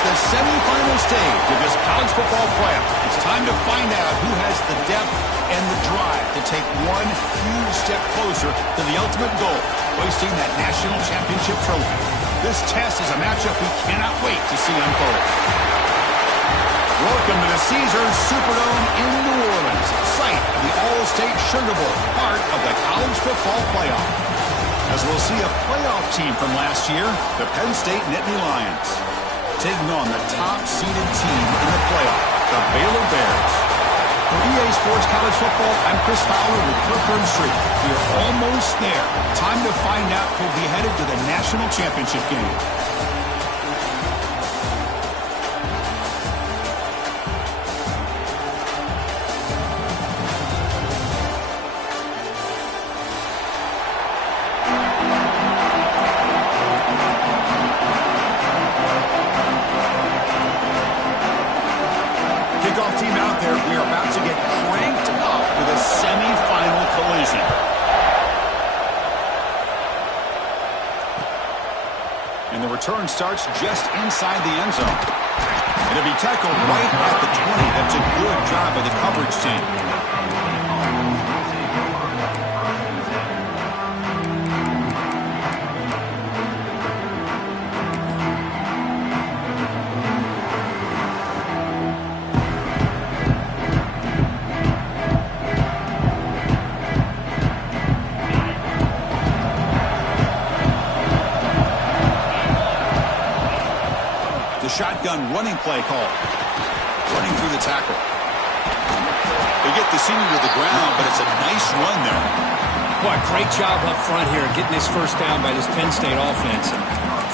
It's the semifinal stage of this college football playoff. It's time to find out who has the depth and the drive to take one huge step closer to the ultimate goal, hoisting that national championship trophy. This test is a matchup we cannot wait to see unfold. Welcome to the Caesars Superdome in New Orleans, site of the All-State Sugar Bowl, part of the college football playoff. As we'll see a playoff team from last year, the Penn State Nittany Lions, taking on the top-seeded team in the playoff, the Baylor Bears. For EA Sports College Football, I'm Chris Fowler with Kirk Street. We're almost there. Time to find out who'll be headed to the national championship game. Kickoff team out there. We are about to get cranked up with a semifinal collision. And the return starts just inside the end zone. It'll be tackled right at the 20. That's a good job by the coverage team. Shotgun running play call. Running through the tackle. They get the senior to the ground, but it's a nice run there. Boy, great job up front here getting this first down by this Penn State offense.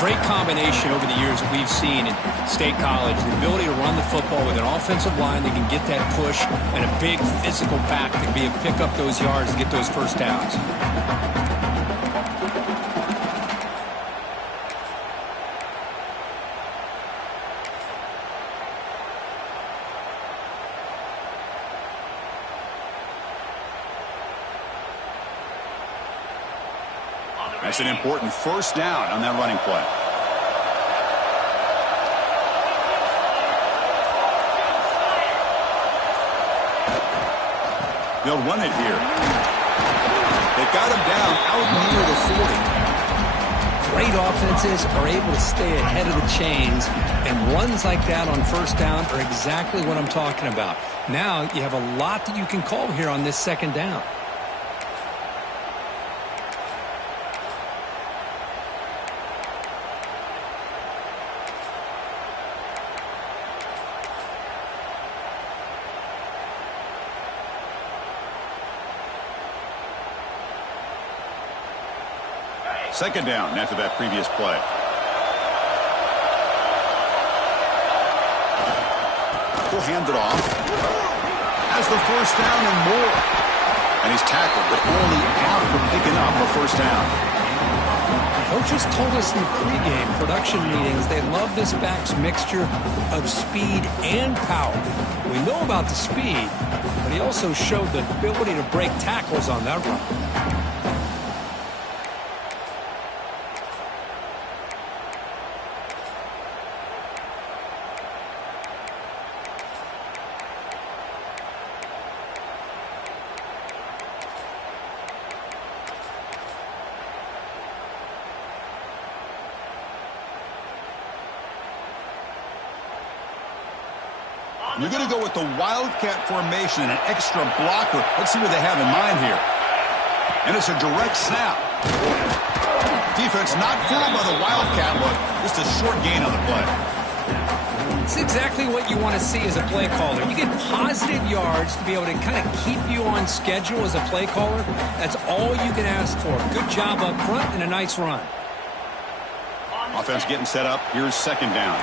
Great combination over the years that we've seen in State College. The ability to run the football with an offensive line that can get that push and a big physical back that can be able to pick up those yards and get those first downs. That's an important first down on that running play. They'll run it here. They got him down out near the 40. Great offenses are able to stay ahead of the chains, and runs like that on first down are exactly what I'm talking about. Now you have a lot that you can call here on this second down. Second down after that previous play. He'll hand it off. Has the first down and more. And he's tackled, but only after picking up a first down. Coaches told us in the pregame production meetings they love this back's mixture of speed and power. We know about the speed, but he also showed the ability to break tackles on that run. You're going to go with the Wildcat formation and an extra blocker. Let's see what they have in mind here. And it's a direct snap. Defense not fooled by the Wildcat look. Just a short gain on the play. It's exactly what you want to see as a play caller. You get positive yards to be able to kind of keep you on schedule as a play caller. That's all you can ask for. Good job up front and a nice run. Offense getting set up. Here's second down.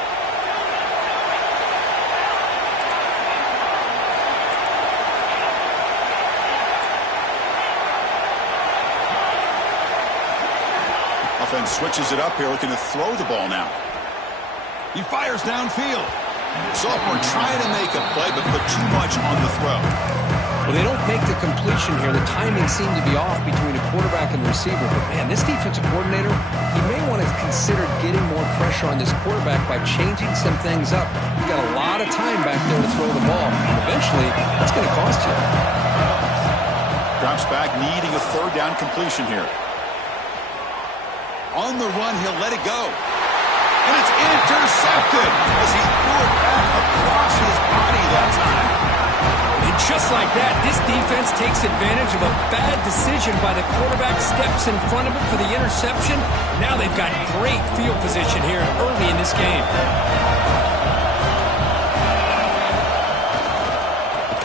Offense switches it up here, looking to throw the ball now. He fires downfield. Sophomore trying to make a play, but put too much on the throw. Well, they don't make the completion here. The timing seemed to be off between the quarterback and the receiver. But, man, this defensive coordinator, he may want to consider getting more pressure pressure on this quarterback by changing some things up. You've got a lot of time back there to throw the ball. And eventually, it's going to cost you. Drops back, needing a third down completion here. On the run, he'll let it go. And it's intercepted as he threw it back across his body that time. And just like that, this defense takes advantage of a bad decision by the quarterback, steps in front of it for the interception. Now they've got great field position here early in this game.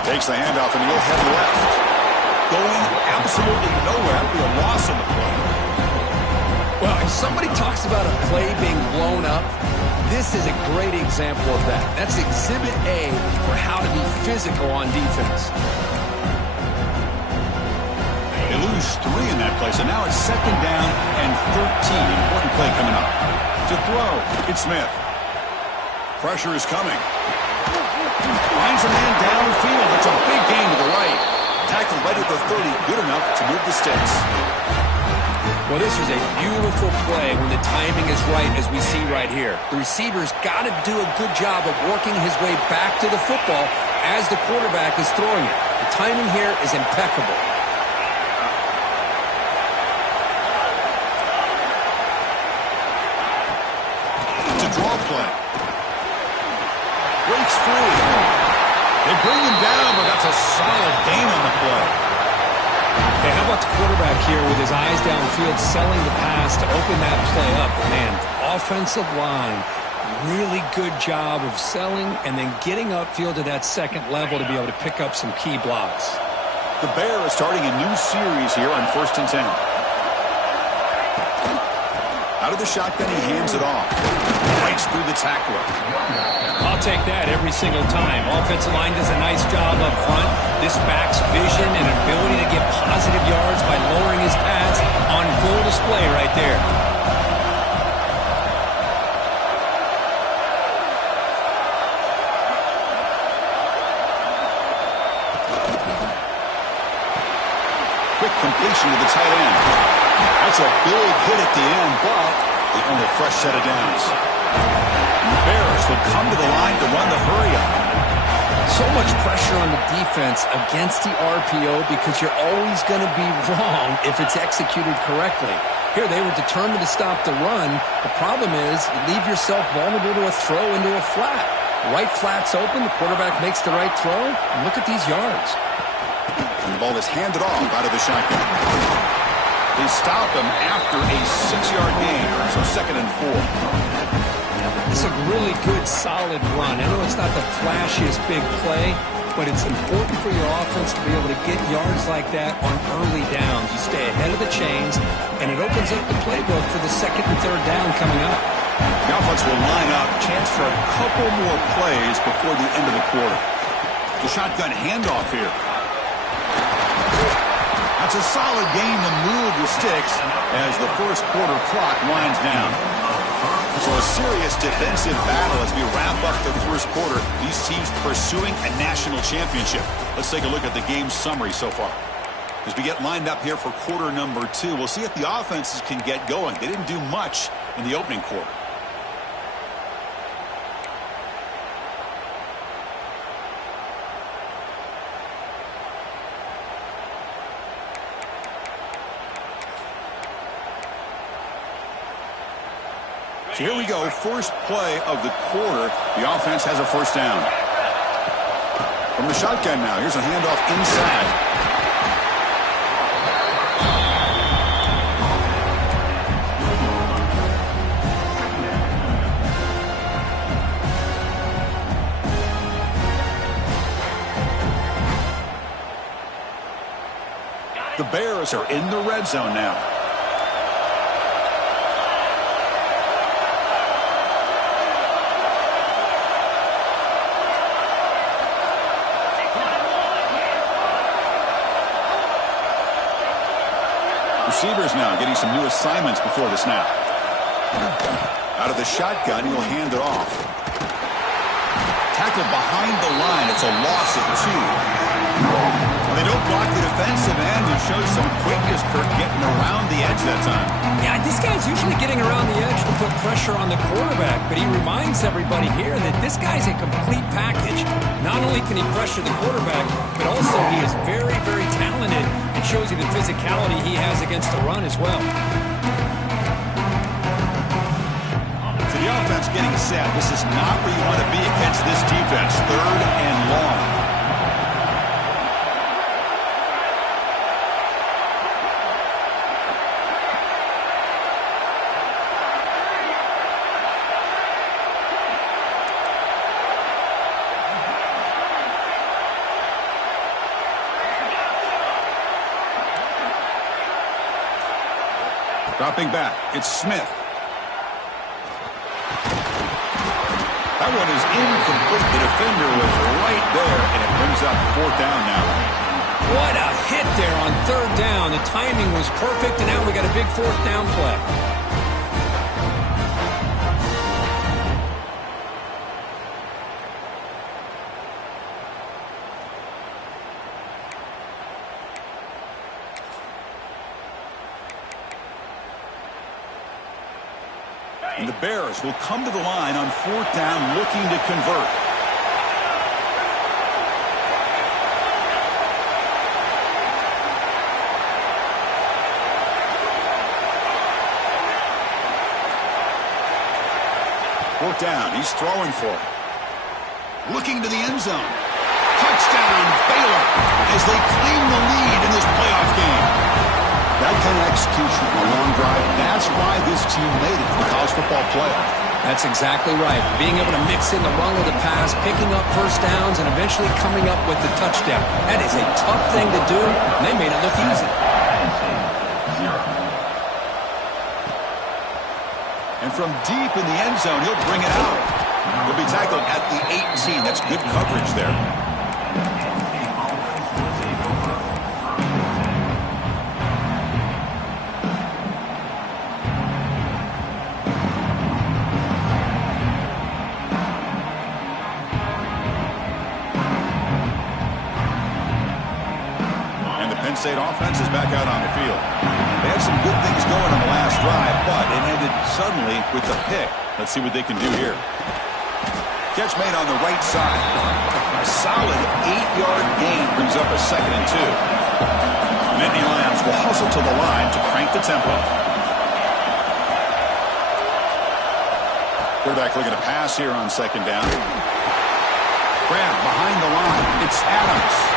Takes the handoff and he'll head left. Going absolutely nowhere. That'll be a loss on the play. Well, if somebody talks about a play being blown up, this is a great example of that. That's Exhibit A for how to be physical on defense. They lose 3 in that play, so now it's 2nd down and 13. Important play coming up. To throw, it's Smith. Pressure is coming. Finds a man downfield. It's a big gain to the right. Tackle right at the 30, good enough to move the sticks. Well, this is a beautiful play when the timing is right, as we see right here. The receiver's got to do a good job of working his way back to the football as the quarterback is throwing it. The timing here is impeccable. It's a draw play. Breaks free. They bring him down, but that's a solid gain on the play. Hey, how about the quarterback here with his eyes downfield, selling the pass to open that play up? Man, offensive line, really good job of selling and then getting upfield to that second level to be able to pick up some key blocks. The Bear is starting a new series here on 1st and 10. Out of the shotgun, he hands it off. Breaks through the tackler. I'll take that every single time. Offensive line does a nice job up front. This back's vision and ability to get positive yards by lowering his pads on full display right there. Quick completion to the tight end. That's a big hit at the end, but they earn a fresh set of downs. Bears will come to the line to run the hurry-up. So much pressure on the defense against the RPO because you're always going to be wrong if it's executed correctly. Here they were determined to stop the run. The problem is you leave yourself vulnerable to a throw into a flat. The right flat's open, the quarterback makes the right throw, and look at these yards. And the ball is handed off out of the shotgun. They stop him after a 6-yard gain, so 2nd and 4. It's a really good, solid run. I know it's not the flashiest big play, but it's important for your offense to be able to get yards like that on early downs. You stay ahead of the chains, and it opens up the playbook for the 2nd and 3rd down coming up. The offense will line up, chance for a couple more plays before the end of the quarter. The shotgun handoff here. That's a solid gain to move the sticks as the first quarter clock winds down. So a serious defensive battle as we wrap up the first quarter. These teams pursuing a national championship. Let's take a look at the game summary so far. As we get lined up here for quarter number 2, we'll see if the offenses can get going. They didn't do much in the opening quarter. So here we go, first play of the quarter. The offense has a first down. From the shotgun now, here's a handoff inside. The Bears are in the red zone now. Receivers now getting some new assignments before the snap. Out of the shotgun, he'll hand it off. Tackled behind the line. It's a loss of 2. They don't block the defensive end and show some quickness, Kirk, getting around the edge that time. Yeah, this guy's usually getting around the edge to put pressure on the quarterback, but he reminds everybody here that this guy's a complete package. Not only can he pressure the quarterback, but also he is very, very talented and shows you the physicality he has against the run as well. So the offense getting set. This is not where you want to be against this defense. 3rd and long. Dropping back, it's Smith. That one is incomplete. The defender was right there, and it brings up 4th down now. What a hit there on 3rd down. The timing was perfect, and now we got a big 4th down play. And the Bears will come to the line on 4th down looking to convert. Fourth down, he's throwing for it. Looking to the end zone. Touchdown, Baylor, as they claim the lead in this playoff game. That kind of execution on a long drive, that's why this team made it to the college football playoff. That's exactly right. Being able to mix in the run with the pass, picking up first downs, and eventually coming up with the touchdown. That is a tough thing to do, and they made it look easy. And from deep in the end zone, he'll bring it out. He'll be tackled at the 18. That's good coverage there. State offense is back out on the field. They had some good things going on the last drive, but it ended suddenly with the pick. Let's see what they can do here. Catch made on the right side. A solid 8-yard gain brings up a 2nd and 2. The Nittany Lions will hustle to the line to crank the tempo. Quarterback looking to pass here on 2nd down. Grab behind the line. It's Adams.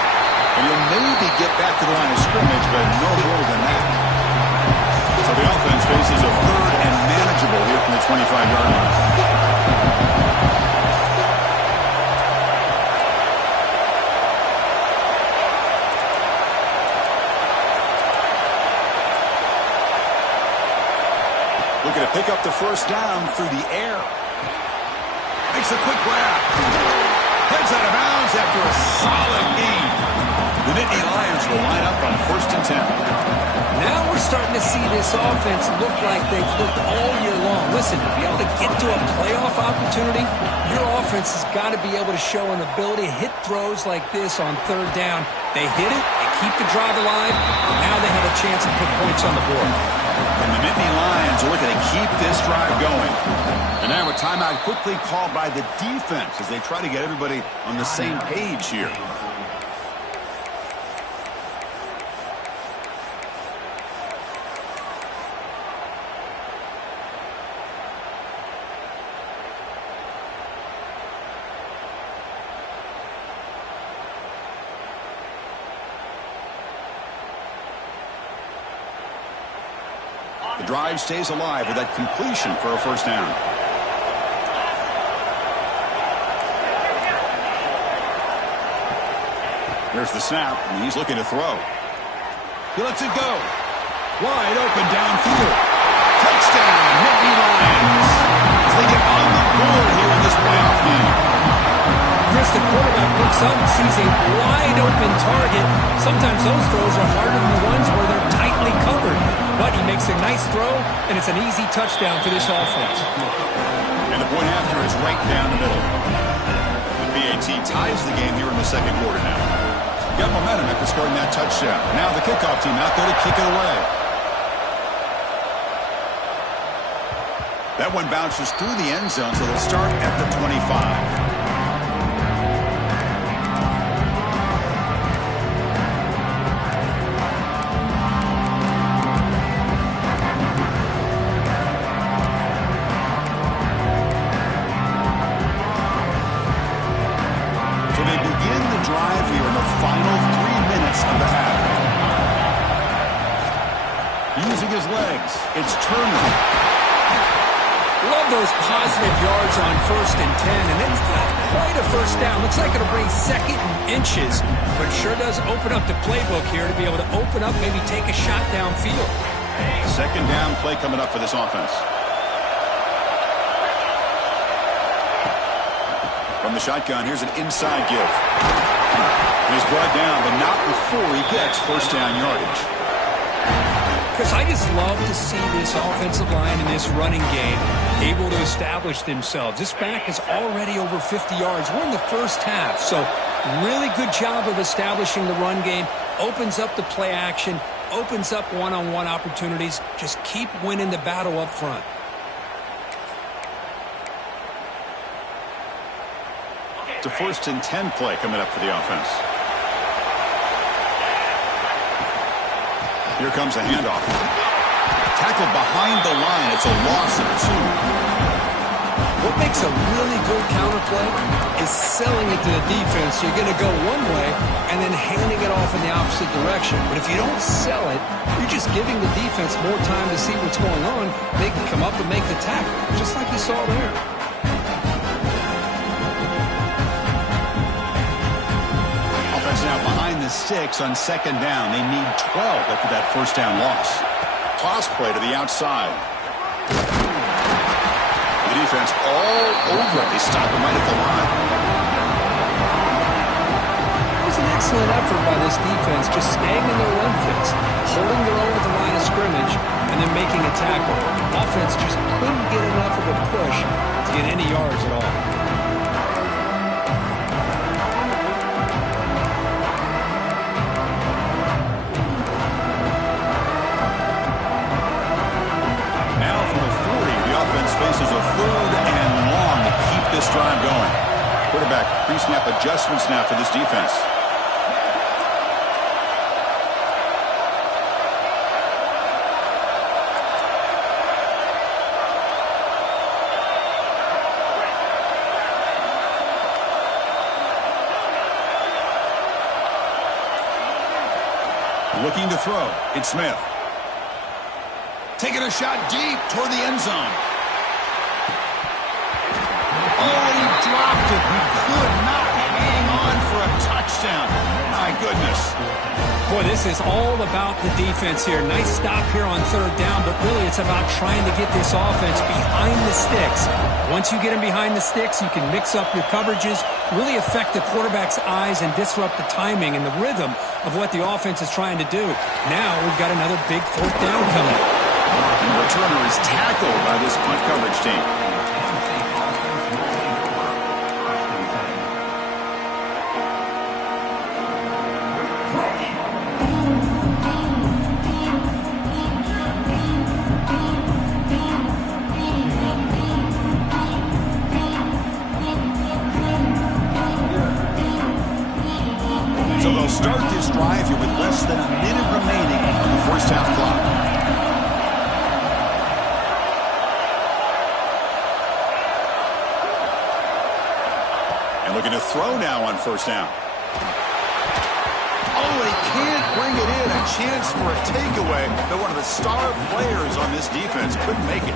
And you'll maybe get back to the line of scrimmage, but no more than that. So the offense faces a 3rd and manageable here from the 25-yard line. Looking to pick up the 1st down through the air. Makes a quick grab. Heads out of bounds after a solid gain. The Nittany Lions will line up on 1st and 10. Now we're starting to see this offense look like they've looked all year long. Listen, to be able to get to a playoff opportunity, your offense has got to be able to show an ability to hit throws like this on 3rd down. They hit it, they keep the drive alive, and now they have a chance to put points on the board. And the Nittany Lions are looking to keep this drive going. And now a timeout quickly called by the defense as they try to get everybody on the same page here. The drive stays alive with that completion for a 1st down. There's the snap, and he's looking to throw. He lets it go. Wide open downfield. Touchdown, Nittany Lions. As they get on the board here in this playoff game. Chris, the quarterback looks up and sees a wide open target. Sometimes those throws are harder than the ones where they're tightly covered. But he makes a nice throw, and it's an easy touchdown for this offense. And the point after is right down the middle. The PAT ties the game here in the 2nd quarter now. got momentum after scoring that touchdown. Now the kickoff team out there to kick it away. That one bounces through the end zone, so they'll start at the 25. His legs. It's Turner. Love those positive yards on 1st and 10, and it's not quite a first down. Looks like it'll bring 2nd and inches, but it sure does open up the playbook here to be able to open up, maybe take a shot downfield. 2nd down play coming up for this offense. From the shotgun, here's an inside give. He's brought down, but not before he gets first down yardage. Because I just love to see this offensive line and this running game able to establish themselves. This back is already over 50 yards. We're in the first half, so really good job of establishing the run game. Opens up the play action, opens up one-on-one opportunities. Just keep winning the battle up front. It's a 1st and 10 play coming up for the offense. Here comes a handoff. Tackled behind the line. It's a loss of 2. What makes a really good counterplay is selling it to the defense. You're going to go one way and then handing it off in the opposite direction. But if you don't sell it, you're just giving the defense more time to see what's going on. They can come up and make the tackle, just like you saw there. Now behind the 6 on 2nd down. They need 12 after that first down loss. Toss play to the outside. The defense all over it. They stop him right at the line. It was an excellent effort by this defense, just staying in their run fits, holding their own at the line of scrimmage, and then making a tackle. Offense just couldn't get enough of a push to get any yards at all. Faces a 3rd and long to keep this drive going. Quarterback pre-snap adjustments now for this defense. Looking to throw. It's Smith. Taking a shot deep toward the end zone. Oh, he dropped it. He could not hang on for a touchdown. My goodness. Boy, this is all about the defense here. Nice stop here on 3rd down, but really it's about trying to get this offense behind the sticks. Once you get them behind the sticks, you can mix up your coverages, really affect the quarterback's eyes and disrupt the timing and the rhythm of what the offense is trying to do. Now we've got another big 4th down coming. The returner is tackled by this punt coverage team. So they'll start this drive here with less than a minute remaining on the first half clock. And looking to throw now on 1st down. Oh, he can't bring it in. A chance for a takeaway, but one of the star players on this defense couldn't make it.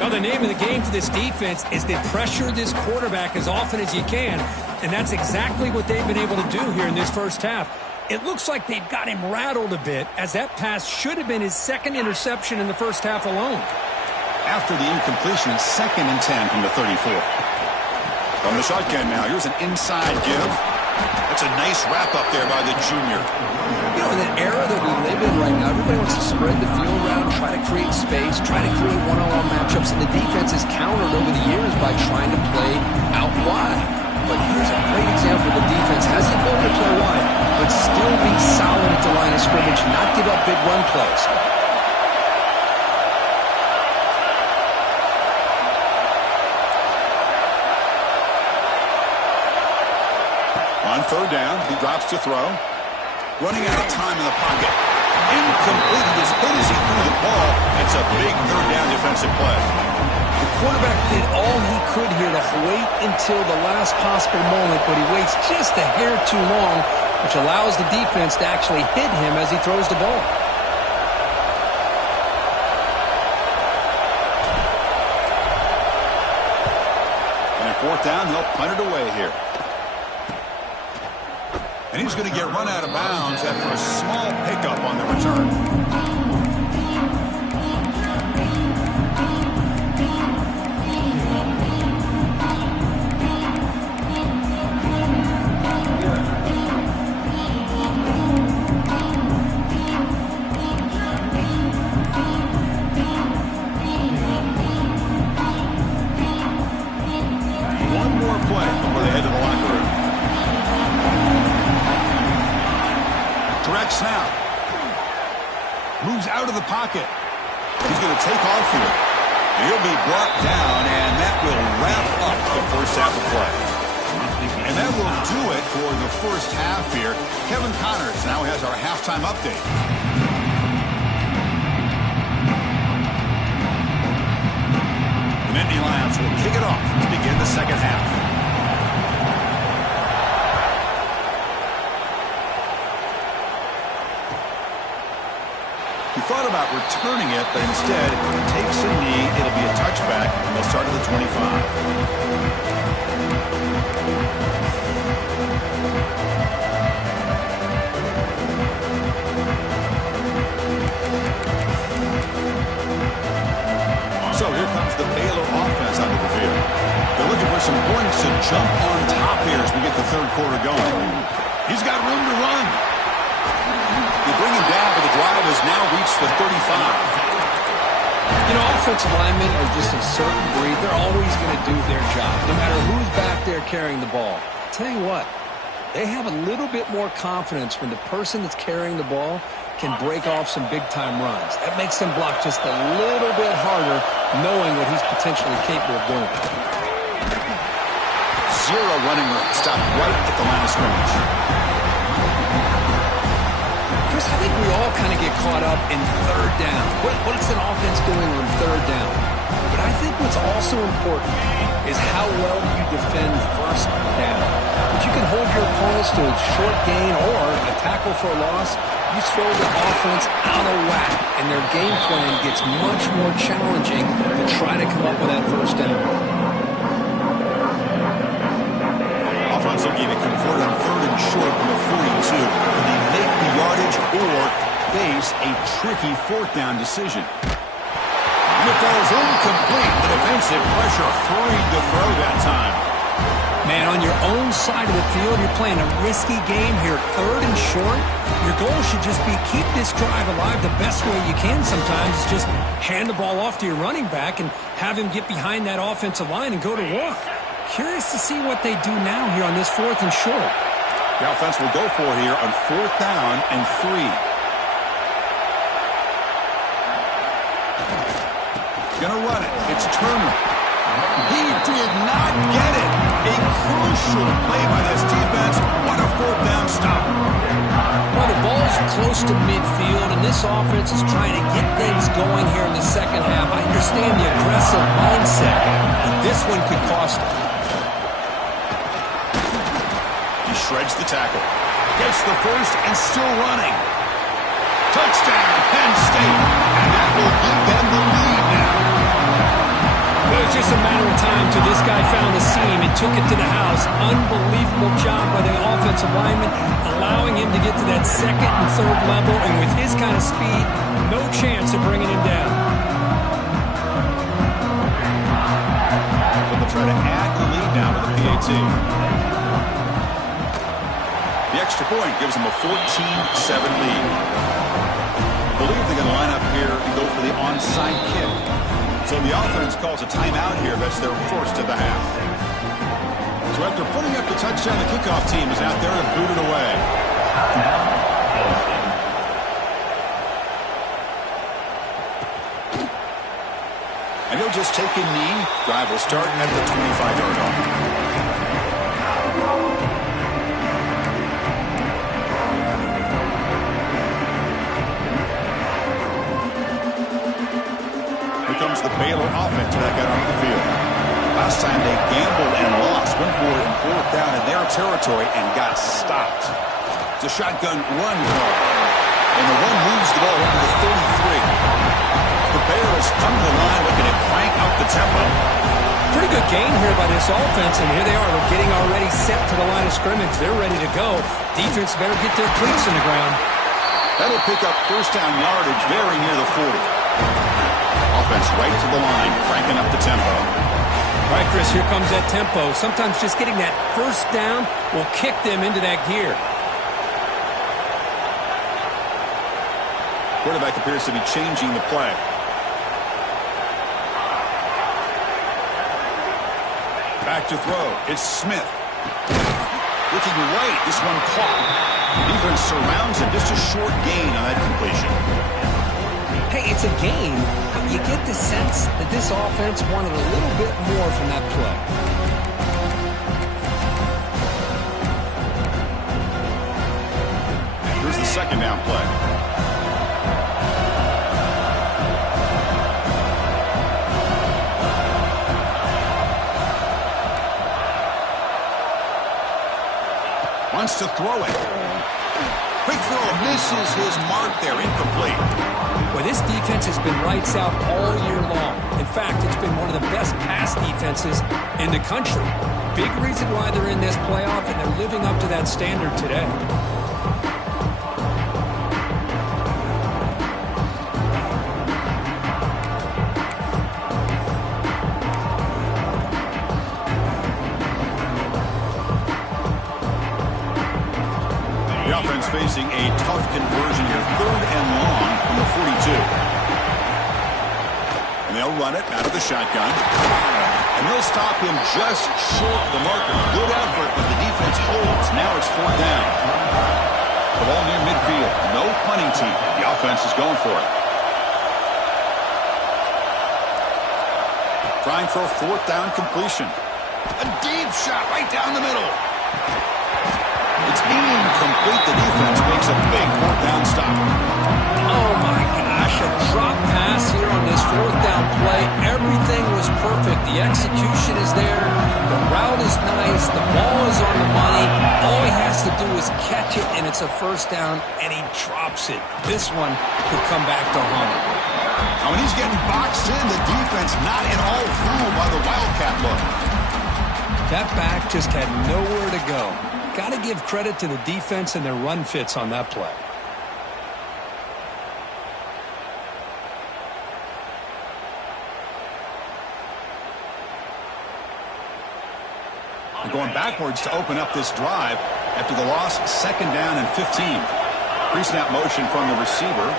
Now, the name of the game for this defense is to pressure this quarterback as often as you can, and that's exactly what they've been able to do here in this first half. It looks like they've got him rattled a bit, as that pass should have been his 2nd interception in the first half alone. After the incompletion, 2nd and 10 from the 34. From the shotgun now, here's an inside give. That's a nice wrap-up there by the junior. You know, in the era that we live in right now, everybody wants to spread the field around, try to create space, try to create one-on-one matchups, and the defense is countered over the years by trying to play out wide. but here's a great example. The defense has the ability to play wide, but still be solid at the line of scrimmage, not give up big run plays. On third down, he drops to throw. Running out of time in the pocket. Incomplete. He just hit as he threw the ball. It's a big third down defensive play. The quarterback did all he could here to wait until the last possible moment, but he waits just a hair too long, which allows the defense to actually hit him as he throws the ball. And at fourth down, they'll punt it away here. And he's going to get run out of bounds after a small pickup on the return. One more play before they head to the locker room. Direct snap. Moves out of the pocket. He's going to take off here. And he'll be brought down, and that will wrap up the first half of play. And that will do it for the first half here. Kevin Connors now has our halftime update. The Nittany Lions will kick it off to begin the second half. He thought about returning it, but instead takes a knee. It'll be a touchback. They'll start at the 25. So here comes the Baylor offense out of the field. They're looking for some points to jump on top here as we get the third quarter going. He's got room to run. They bring him down, but the drive has now reached the 35. You know, offensive linemen are just a certain breed. They're always going to do their job, no matter who's back there carrying the ball. I'll tell you what, they have a little bit more confidence when the person that's carrying the ball can break off some big-time runs. That makes them block just a little bit harder, knowing what he's potentially capable of doing. Zero running room. Stopped right at the line of scrimmage. I think we all kind of get caught up in third down. What's an offense doing on third down? But I think what's also important is how well you defend first down. If you can hold your opponents to a short gain or a tackle for a loss, you throw the offense out of whack, and their game plan gets much more challenging to try to come up with that first down. Offense looking to convert on third and short from the 42. Can they make the yardage or face a tricky fourth down decision? And it falls incomplete. The defensive pressure hurried the throw that time. Man, on your own side of the field, you're playing a risky game here. Third and short, your goal should just be keep this drive alive the best way you can sometimes. Is just hand the ball off to your running back and have him get behind that offensive line and go to work. Curious to see what they do now here on this fourth and short. The offense will go for here on fourth down and 3. Gonna run it. It's Turner. He did not get it. A crucial play by this defense. What a fourth down stop. Well, the ball's close to midfield, and this offense is trying to get things going here in the second half. I understand the aggressive mindset, but this one could cost them. He shreds the tackle. Gets the first and still running. Touchdown, Penn State. And that will give them the lead now. It was just a matter of time till this guy found the seam and took it to the house. Unbelievable job by the offensive lineman, allowing him to get to that second and third level. And with his kind of speed, no chance of bringing him down. So they'll try to add the lead now with the PAT. The extra point gives them a 14-7 lead. I believe they're going to line up here and go for the onside kick. So the offense calls a timeout here. That's their first of the half. So So after putting up the touchdown, the kickoff team is out there to boot it away. And he'll just take a knee. Drive will start at the 25-yard line. Comes the Baylor offense back out onto the field. Last time they gambled and lost. Went for it in fourth down in their territory and got stopped. It's a shotgun run call. And the one moves the ball over to the 33. The Bears come to the line looking to crank up the tempo. Pretty good gain here by this offense, and here they are. They're getting already set to the line of scrimmage. They're ready to go. Defense better get their cleats in the ground. That'll pick up first down yardage very near the 40. Offense right to the line, cranking up the tempo. All right, Chris, here comes that tempo. Sometimes just getting that first down will kick them into that gear. Quarterback appears to be changing the play. Back to throw. It's Smith. Looking right. This one caught. Defense surrounds him. Just a short gain on that completion. Hey, it's a game, but you get the sense that this offense wanted a little bit more from that play. And here's the second down play. Wants to throw it. Quick throw, misses his mark there, incomplete. Well, this defense has been lights out all year long. In fact, it's been one of the best pass defenses in the country. Big reason why they're in this playoff, and they're living up to that standard today. The offense facing a tough conversion here. Third and long from the 42. And they'll run it out of the shotgun. And they'll stop him just short of the marker. Good effort, but the defense holds. Now it's fourth down. The ball near midfield. No punting team. The offense is going for it. Trying for a fourth down completion. A deep shot right down the middle. It's incomplete. The defense makes a big fourth down stop. Oh, my gosh. A drop pass here on this fourth down play. Everything was perfect. The execution is there. The route is nice. The ball is on the money. All he has to do is catch it, and it's a first down, and he drops it. This one could come back to haunt him. Now, when he's getting boxed in, the defense not at all fooled by the Wildcat look. That back just had nowhere to go. Got to give credit to the defense and their run fits on that play. They're going backwards to open up this drive after the loss. Second down and 15. Pre-snap motion from the receiver.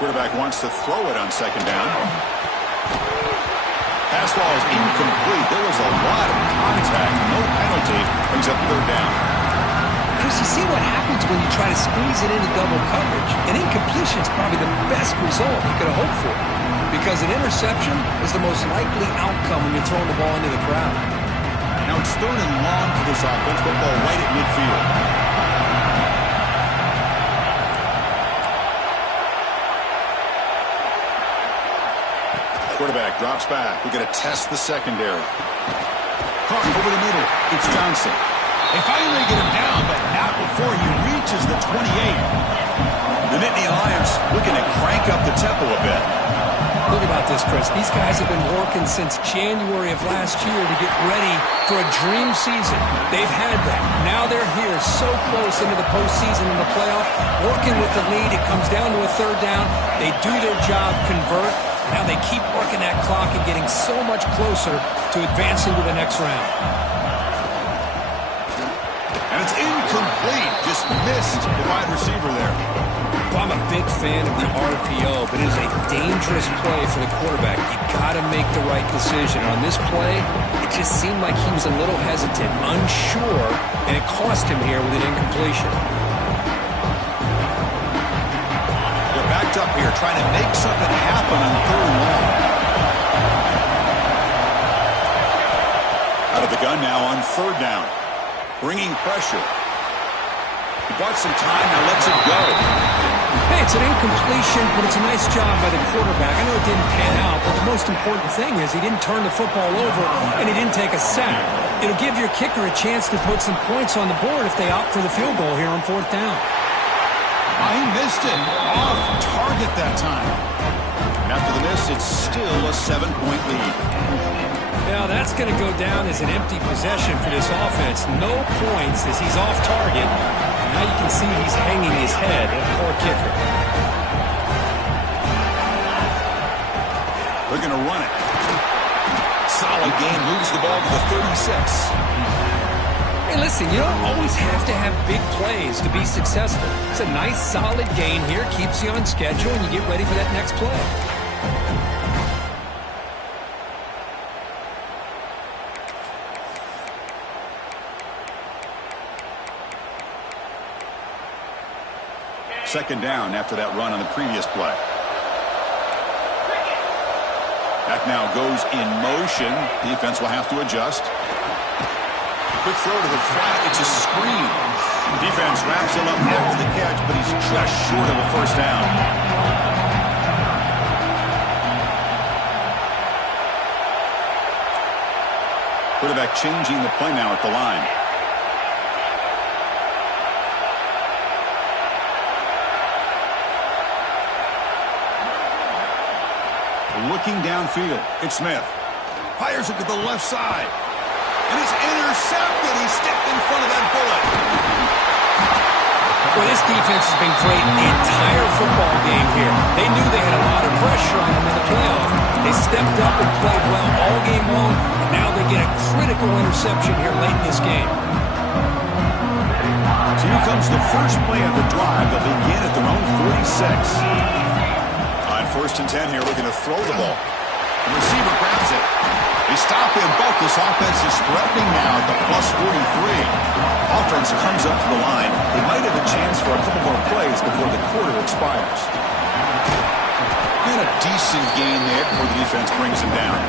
Quarterback wants to throw it on second down. Pass ball is incomplete. There was a lot of contact. No penalty. Brings up third down. Chris, you see what happens when you try to squeeze it into double coverage. An incompletion is probably the best result you could have hoped for, because an interception is the most likely outcome when you're throwing the ball into the crowd. Now it's third and long for this offense. Football right at midfield. Quarterback drops back. We're going to test the secondary. Caught over the middle. It's Johnson. They finally get him down, but not before he reaches the 28. The Nittany Lions looking to crank up the tempo a bit. Think about this, Chris. These guys have been working since January of last year to get ready for a dream season. They've had that. Now they're here so close into the postseason and the playoff, working with the lead. It comes down to a third down. They do their job, convert. Now they keep working that clock and getting so much closer to advancing to the next round. And it's incomplete. Just missed the wide receiver there. Well, I'm a big fan of the RPO, but it is a dangerous play for the quarterback. You got to make the right decision. On this play, it just seemed like he was a little hesitant, unsure, and it cost him here with an incompletion. They're backed up here trying to make something happen on 3rd and long. Out of the gun now on 3rd down. Bringing pressure. He bought some time, now lets it go. Hey, it's an incompletion, but it's a nice job by the quarterback. I know it didn't pan out, but the most important thing is he didn't turn the football over and he didn't take a sack. It'll give your kicker a chance to put some points on the board if they opt for the field goal here on 4th down. He missed it. Off target that time. After the miss, it's still a 7-point lead. Now that's going to go down as an empty possession for this offense. No points as he's off target. Now you can see he's hanging his head. Poor kicker. They're going to run it. Solid game. Moves the ball to the 36. Hey, listen, you don't always have to have big plays to be successful. It's a nice, solid game here. Keeps you on schedule, and you get ready for that next play. Second down after that run on the previous play. Back now goes in motion. Defense will have to adjust. Quick throw to the flat. It's a screen. Defense wraps him up after the catch, but he's just short of a 1st down. Quarterback changing the play now at the line. Looking downfield, it's Smith. Fires it to the left side. And it's intercepted. He stepped in front of that bullet. Well, this defense has been great the entire football game here. They knew they had a lot of pressure on them in the playoff. They stepped up and played well all game long, and now they get a critical interception here late in this game. So here comes the first play of the drive. They'll begin at their own 46. 1st and 10 here, looking to throw the ball. The receiver grabs it. They stop him, but this offense is threatening now at the +43. Offense comes up to the line. They might have a chance for a couple more plays before the quarter expires. And a decent gain there before the defense brings him down.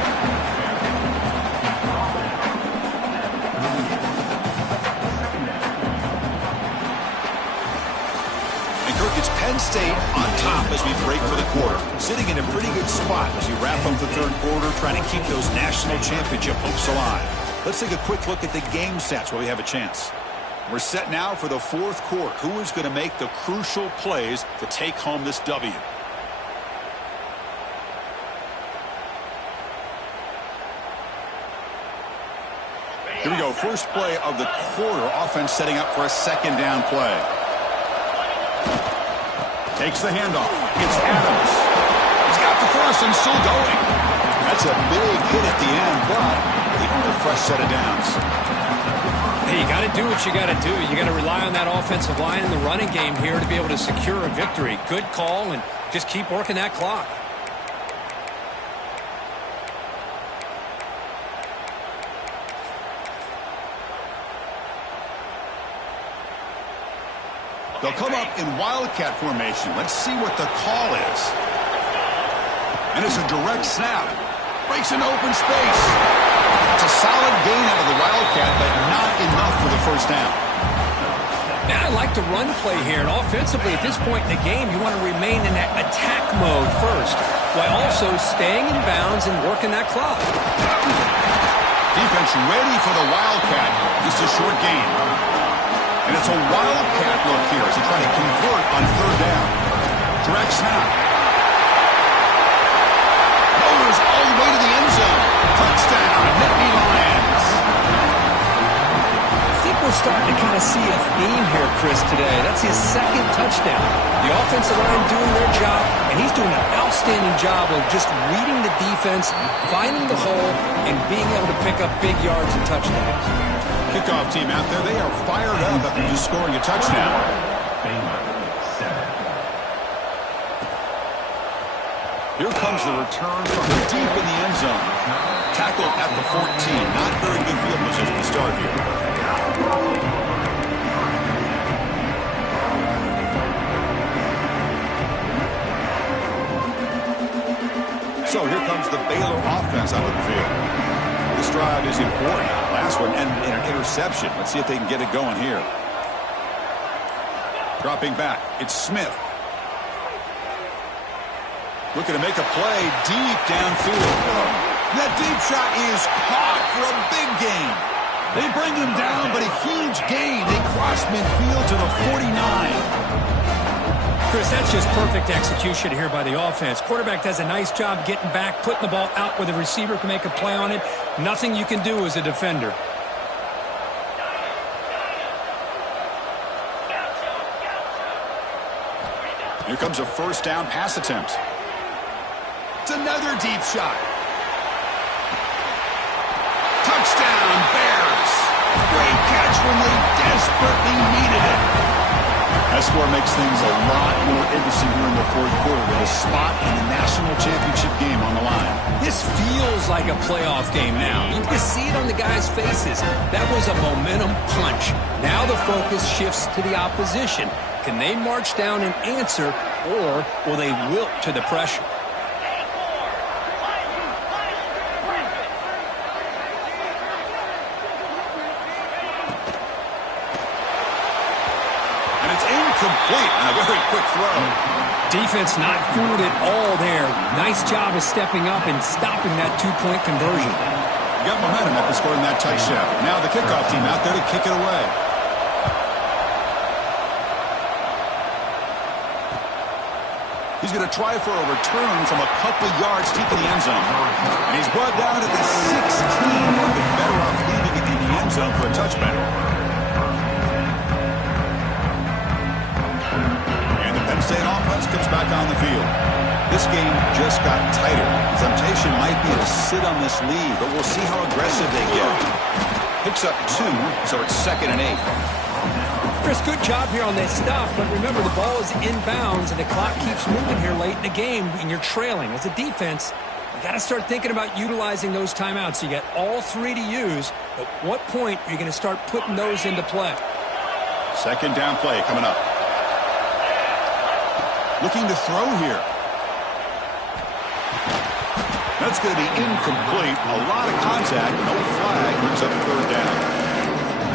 It's Penn State on top as we break for the quarter. Sitting in a pretty good spot as we wrap up the 3rd quarter, trying to keep those national championship hopes alive. Let's take a quick look at the game stats while we have a chance. We're set now for the 4th quarter. Who is going to make the crucial plays to take home this W? Here we go. First play of the quarter. Offense setting up for a 2nd down play. Takes the handoff. It's Adams. He's got the first and still going. That's a big hit at the end, but they earn a fresh set of downs. Hey, you got to do what you got to do. You got to rely on that offensive line in the running game here to be able to secure a victory. Good call, and just keep working that clock. They'll come up in wildcat formation. Let's see what the call is. And it's a direct snap. Breaks an open space. It's a solid gain out of the wildcat, but not enough for the 1st down. Now, I like the run play here. And offensively, at this point in the game, you want to remain in that attack mode first, while also staying in bounds and working that clock. Defense ready for the wildcat. Just a short gain. And it's a wildcat look here as they try to convert on 3rd down. Direct snap. Motors all the way to the end zone. Touchdown, Nittany Lions. I think we're starting to kind of see a theme here, Chris, today. That's his 2nd touchdown. The offensive line doing their job, and he's doing an outstanding job of just reading the defense, finding the hole, and being able to pick up big yards and touchdowns. Kickoff team out there, they are fired up after just scoring a touchdown. Here comes the return from deep in the end zone. Tackled at the 14. Not very good field position to start here. So here comes the Baylor offense out of the field. This drive is important. Last one ended in an interception. Let's see if they can get it going here. Dropping back, it's Smith. Looking to make a play deep downfield. That deep shot is caught for a big gain. They bring him down, but a huge gain. They cross midfield to the 49. Chris, that's just perfect execution here by the offense. Quarterback does a nice job getting back, putting the ball out where the receiver can make a play on it. Nothing you can do as a defender. Here comes a first down pass attempt. It's another deep shot. Touchdown, Bears. Great catch when they desperately needed it. That score makes things a lot more interesting here in the fourth quarter with a spot in the national championship game on the line. This feels like a playoff game now. You can see it on the guys' faces. That was a momentum punch. Now the focus shifts to the opposition. Can they march down and answer, or will they wilt to the pressure? Complete and a very quick throw. Defense not fooled at all there. Nice job of stepping up and stopping that two-point conversion. Got momentum after scoring that touchdown. Now the kickoff team out there to kick it away. He's going to try for a return from a couple yards deep in the end zone. And he's brought down to the 16. They're better off leaving it in the end zone for a touchback. Penn State offense comes back on the field. This game just got tighter. The temptation might be to sit on this lead, but we'll see how aggressive they get. Picks up 2, so it's 2nd and 8. Chris, good job here on this stuff, but remember the ball is inbounds and the clock keeps moving here late in the game and you're trailing. As a defense, you got to start thinking about utilizing those timeouts. You got all 3 to use. At what point are you going to start putting those into play? Second down play coming up. Looking to throw here. That's going to be incomplete. A lot of contact. No flag. Brings up 3rd down.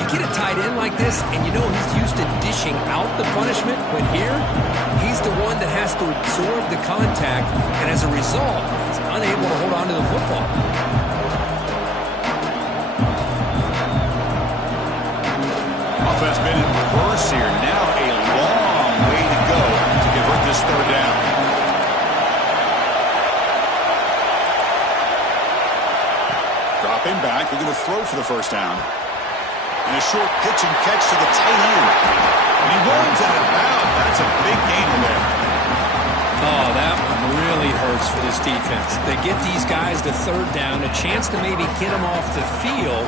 You get a tight end like this, and you know he's used to dishing out the punishment. But here, he's the one that has to absorb the contact. And as a result, he's unable to hold on to the football. Offense been in reverse here. Now a long way to go to convert this 3rd down. Dropping back. They're going to throw for the first down. And a short pitch and catch to the tight end. And he runs out of bounds. That's a big gain there. Oh, that one really hurts for this defense. They get these guys to 3rd down, a chance to maybe get them off the field,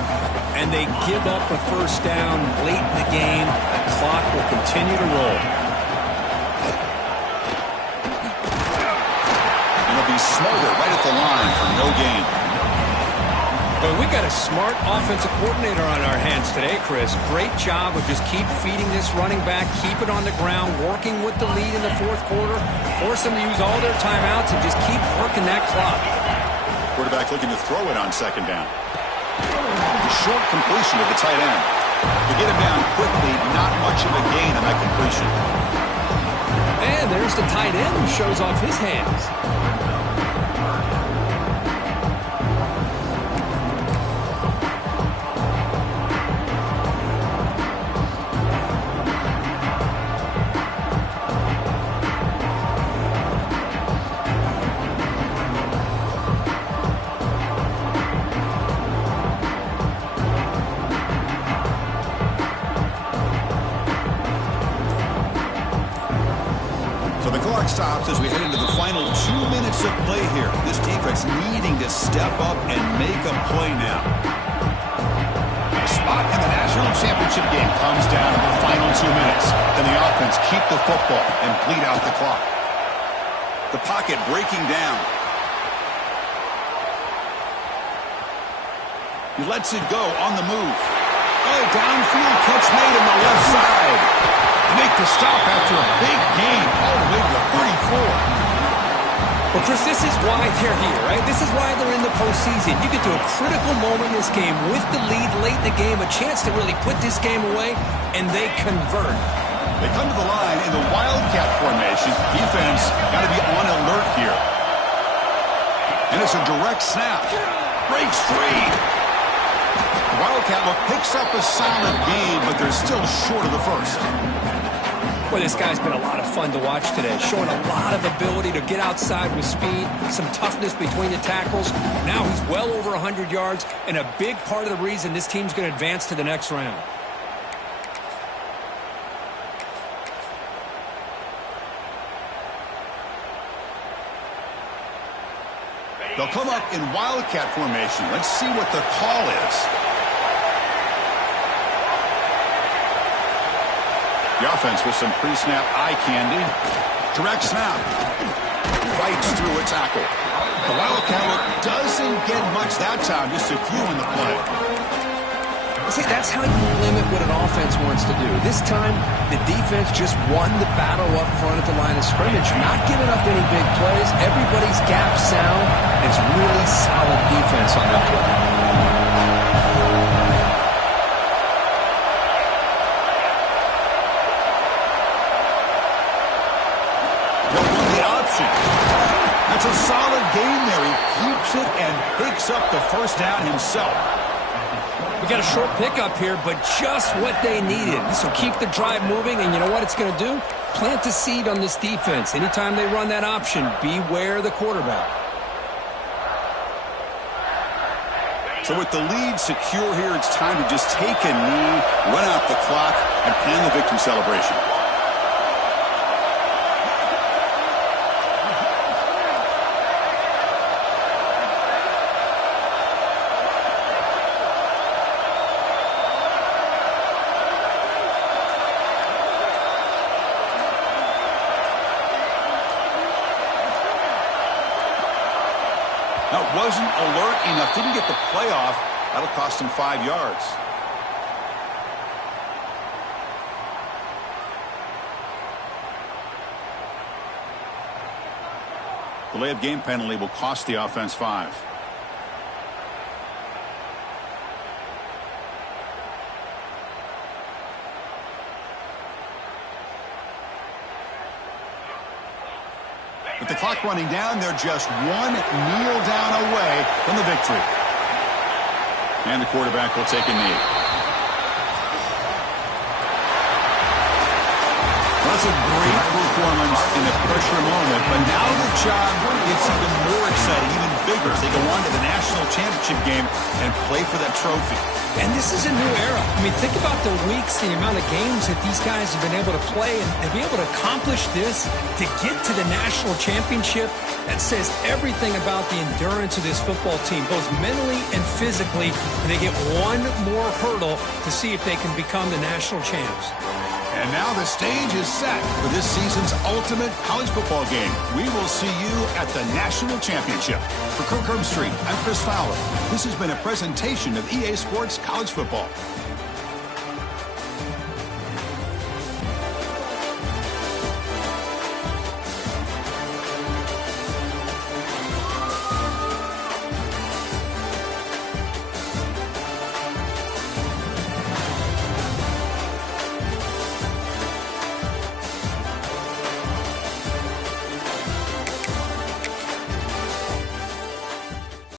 and they give up a first down late in the game. The clock will continue to roll. And they'll be smarter right at the line for no gain. But we got a smart offensive coordinator on our hands today, Chris. Great job of just keep feeding this running back, keep it on the ground, working with the lead in the 4th quarter, force them to use all their timeouts, and just keep working that clock. Quarterback looking to throw it on 2nd down. A short completion to the tight end. To get him down quickly, not much of a gain on that completion. And there's the tight end who shows off his hands. Stops as we head into the final 2 minutes of play here. This defense needing to step up and make a play now. spot in the national championship game comes down to the final 2 minutes. Then the offense keep the football and bleed out the clock. The pocket breaking down. He lets it go on the move. Oh, downfield catch made on the left side. They make the stop after a big gain all the way to the 34. Well, Chris, this is why they're here, right? This is why they're in the postseason. You get to a critical moment in this game with the lead late in the game, a chance to really put this game away, and they convert. They come to the line in the Wildcat formation. Defense got to be on alert here. And it's a direct snap. Breaks free. The Wildcat look picks up a solid gain, but they're still short of the first. Well, this guy's been a lot of fun to watch today, showing a lot of ability to get outside with speed, some toughness between the tackles. Now he's well over 100 yards, and a big part of the reason this team's going to advance to the next round. They'll come up in Wildcat formation. Let's see what the call is. The offense with some pre-snap eye candy. Direct snap. Fights through a tackle. The Wildcat doesn't get much that time, just a few in the play. See, that's how you limit what an offense wants to do. This time, the defense just won the battle up front at the line of scrimmage, not giving up any big plays. Everybody's gap sound. It's really solid defense on that play. That's a solid gain there. He keeps it and picks up the first down himself. We got a short pickup here, but just what they needed. So keep the drive moving, and you know what it's going to do? Plant the seed on this defense. Anytime they run that option, beware the quarterback. So with the lead secure here, it's time to just take a knee, run out the clock, and plan the victory celebration. Wasn't alert enough, didn't get the play off. That'll cost him 5 yards. Delay of game penalty will cost the offense 5. With the clock running down, they're just one kneel down away from the victory. And the quarterback will take a knee. Well, that's a great performance in a pressure moment, but now the job gets even more exciting, even bigger as they go on to the national championship game and play for that trophy. And this is a new era. I mean, think about the weeks, the amount of games that these guys have been able to play, and to be able to accomplish this, to get to the national championship, that says everything about the endurance of this football team, both mentally and physically, and they get one more hurdle to see if they can become the national champs. And now the stage is set for this season's ultimate college football game. We will see you at the national championship. For Kirk Herbstreit, I'm Chris Fowler. This has been a presentation of EA Sports College Football.